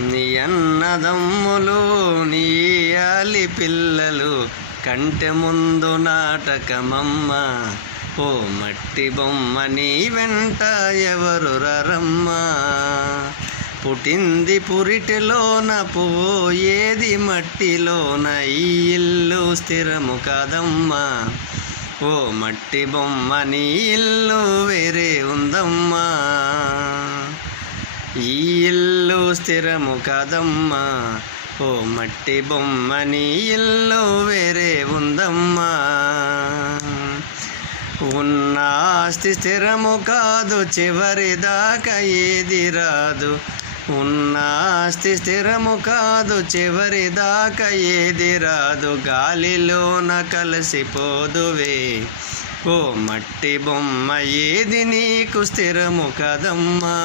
నీ అన్నదమ్ములు నీ ఆలి పిల్లలు కంటె ముందు నాటకమమ్మ. ఓ మట్టి బొమ్మ నీ వెంట ఎవరు రరమ్మా. పుట్టింది పురిటిలోన పోయేది మట్టిలోన, ఈ ఇల్లు స్థిరము కాదమ్మా. ఓ మట్టి బొమ్మ నీ ఇల్లు వేరే ఉందమ్మా. ఈ ఇల్లు స్థిరము కాదమ్మా. ఓ మట్టి బొమ్మ నీ ఇల్లు వేరే ఉందమ్మా. ఉన్న ఆస్తి స్థిరము కాదు, చివరిదాకా ఏది రాదు. ఉన్న ఆస్తి స్థిరము కాదు, చివరిదాకా ఏది రాదు. గాలిలోన కలిసిపోదువే ఓ మట్టి బొమ్మ, ఏది నీకు స్థిరము కదమ్మా.